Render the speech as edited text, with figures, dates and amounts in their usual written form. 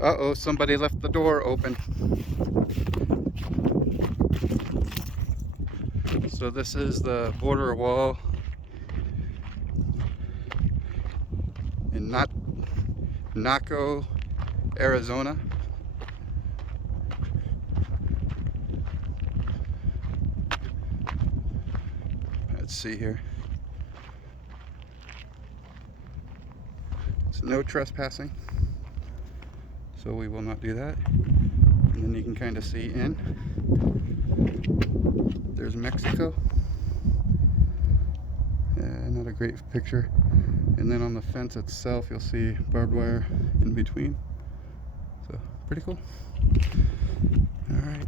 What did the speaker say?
Uh-oh, somebody left the door open. So this is the border wall in Naco, Arizona. Let's see here. It's no trespassing, so we will not do that. And then you can kind of see in. There's Mexico. Not a great picture. And then on the fence itself, you'll see barbed wire in between. So, pretty cool. All right.